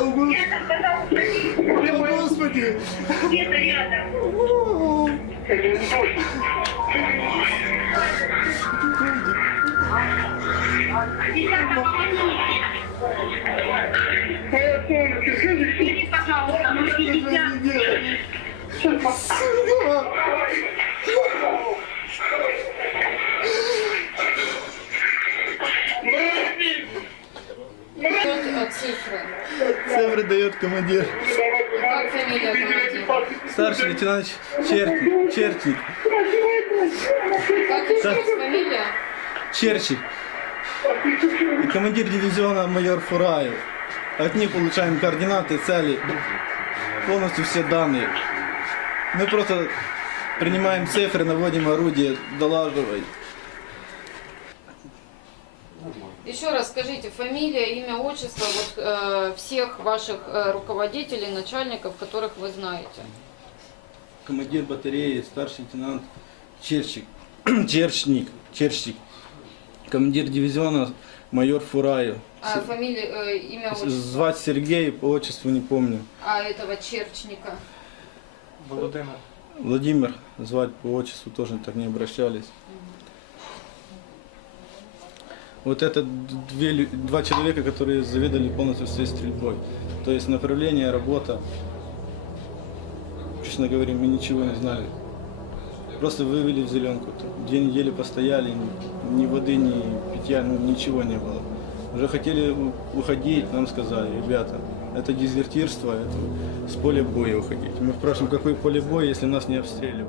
Честно сказал, О, Господи! где-то рядом. О, Десятка позвоните. Или, пожалуйста, ну, что же 50. мне делать? Сюда! Цифры дает командир. Старший лейтенант Черчик. Черчик. Как? Черчик. И командир дивизиона майор Фураев. От них получаем координаты, цели, полностью все данные. Мы просто принимаем цифры, наводим орудие, долаживаем. Еще раз скажите, фамилия, имя, отчество вот, э, всех ваших э, руководителей, начальников, которых вы знаете. Командир батареи, старший лейтенант Черчик. Черчник. Черчик. Командир дивизиона майор Фураев. А фамилия, э, имя, отчество? Звать Сергей, по отчеству не помню. А этого черчника? Володимир. Владимир, звать по отчеству тоже так не обращались. Вот это две, два человека, которые заведовали полностью всей стрельбой. То есть направление, работа. Честно говоря, мы ничего не знали. Просто вывели в зеленку. Две недели постояли, ни, воды, ни питья, ну ничего не было. Уже хотели уходить, нам сказали, ребята, это дезертирство, это с поля боя уходить. Мы спрашиваем, какое поле боя, если нас не обстреливают.